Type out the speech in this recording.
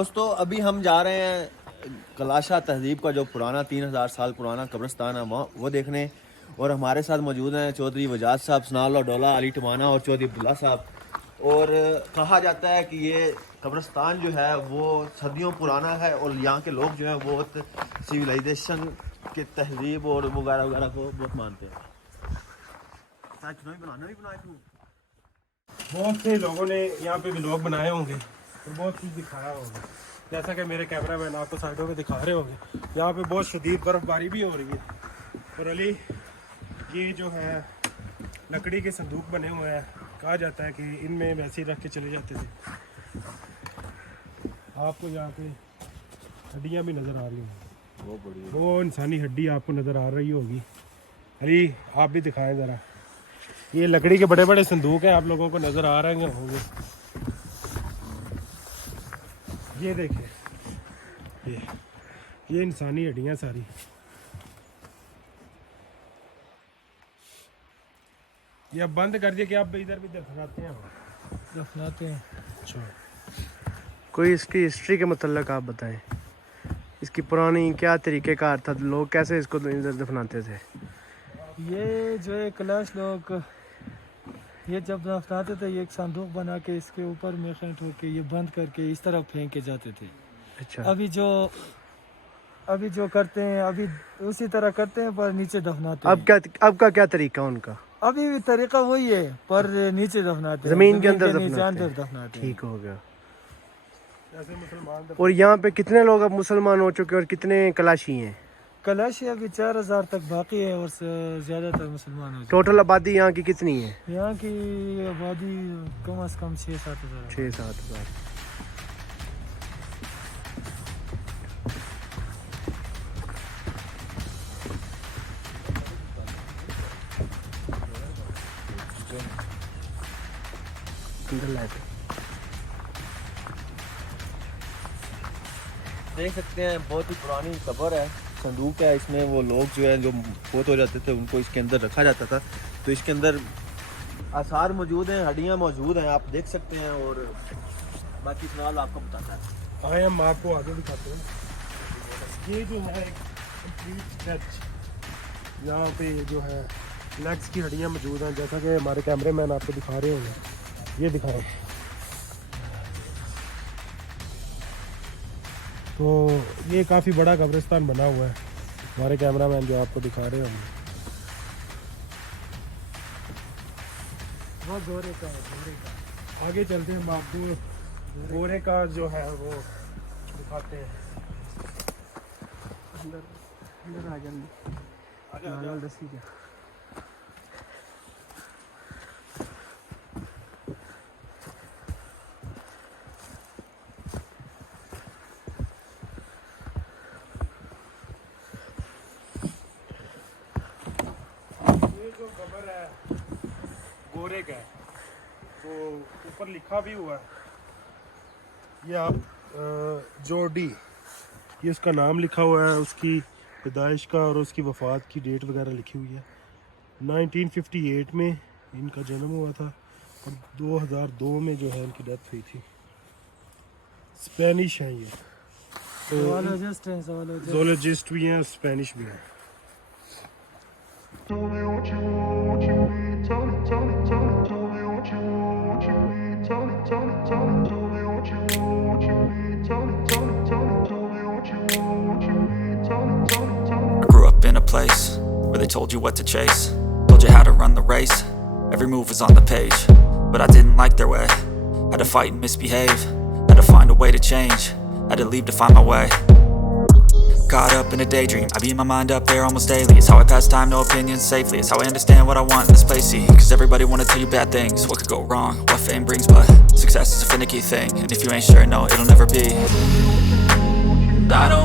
दोस्तों अभी हम जा रहे हैं कलाशा तहजीब का जो पुराना 3000 साल पुराना कब्रिस्तान है वो देखने। और हमारे साथ मौजूद हैं चौधरी वजाद साहब, सनाउल्लाह डोला, अली टमाना और चौधरी अब्दुल्ला साहब। और कहा जाता है कि ये कब्रिस्तान जो है वो सदियों पुराना है और यहाँ के लोग जो हैं वो सिविलाइजेशन के तहजीब और वगैरह वगैरह को बहुत मानते हैं। बहुत से लोगों ने यहाँ पे व्लॉग बनाए होंगे और बहुत कुछ दिखाया होगा, जैसा कि मेरे कैमरामैन आपको साइडों में दिखा रहे होंगे। यहाँ पे बहुत शदीद बर्फ़बारी भी हो रही है। और अली, ये जो है लकड़ी के संदूक बने हुए हैं, कहा जाता है कि इनमें वैसे ही रख के चले जाते थे। आपको यहाँ पे हड्डियाँ भी नज़र आ रही होंगी, वो इंसानी हड्डी आपको नज़र आ रही होगी। अली आप भी दिखाएं ज़रा। ये लकड़ी के बड़े बड़े संदूक हैं, आप लोगों को नज़र आ रहे होंगे। ये देखें, ये इंसानी हड्डियाँ सारी। ये अब बंद कर दिया कि आप इधर भी दफनाते हैं? अच्छा, कोई इसकी हिस्ट्री के मतलब आप बताएं, इसकी पुरानी क्या तरीक़ेकार था, लोग कैसे इसको इधर दफनाते थे? ये जो है कलाश लोग ये जब दफनाते थे, ये एक संदूक बना के इसके ऊपर में फेंट होके ये बंद करके इस तरफ फेंक के जाते थे। अच्छा। अभी जो करते हैं अभी उसी तरह करते हैं, पर नीचे दफनाते हैं। अब का क्या तरीका उनका? अभी भी तरीका वही है, पर नीचे दफनाते हैं, जमीन के अंदर दफनाते हैं। ठीक हो गया। ऐसे मुसलमान और यहाँ पे कितने लोग अब मुसलमान हो चुके हैं और कितने कलाशी हैं? कलाशी अभी 4000 तक बाकी है और ज़्यादातर मुसलमान हो चुके। टोटल आबादी यहाँ की कितनी है? यहाँ की आबादी कम से कम 6-7 हज़ार। 6-7 हज़ार। देख सकते हैं बहुत ही पुरानी कब्र है, संदूक है। इसमें वो लोग जो है जो फोत हो जाते थे उनको इसके अंदर रखा जाता था। तो इसके अंदर आसार मौजूद हैं, हड्डियां मौजूद हैं, आप देख सकते हैं। और बाकी सवाल आपको बताता है। आए हम आपको आगे दिखाते हैं। ये जो है एक कंप्लीट स्ट्रेच, यहाँ पे जो है लेग्स की हड्डियाँ मौजूद हैं, जैसा कि हमारे कैमरेमैन आपको दिखा रहे होंगे। ये दिखाएं तो ये काफ़ी बड़ा कब्रिस्तान बना हुआ है, हमारे कैमरामैन जो आपको दिखा रहे होंगे। वो गोरे का है। आगे चलते हैं, हम आपको गोरे का जो है वो दिखाते हैं। अंदर आ जाएंगे। दसी का जो खबर है गोरे का है, तो ऊपर लिखा भी हुआ है। ये आप जोडी, ये उसका नाम लिखा हुआ है, उसकी पैदाइश का और उसकी वफ़ात की डेट वगैरह लिखी हुई है। 1958 में इनका जन्म हुआ था और 2002 में जो है इनकी डेथ हुई थी। स्पेनिश हैं ये, तो ज़ूलॉजिस्ट भी हैं, स्पेनिश भी हैं। Tell me what you want, you need. Tell me, tell me, tell me. Tell me what you want, you need. Tell me, tell me, tell me. Tell me what you want, you need. Tell me, tell me, tell me. Tell me what you want, you need. Tell me, tell me, tell me. I grew up in a place where they told you what to chase, told you how to run the race. Every move was on the page, but I didn't like their way. Had to fight and misbehave, had to find a way to change, had to leave to find my way. Caught up in a daydream, I beat my mind up there almost daily. It's how I pass time, no opinions safely. It's how I understand what I want in this place, see. Cause everybody wanna tell you bad things, what could go wrong, what fame brings. But success is a finicky thing, and if you ain't sure, no, it'll never be. I don't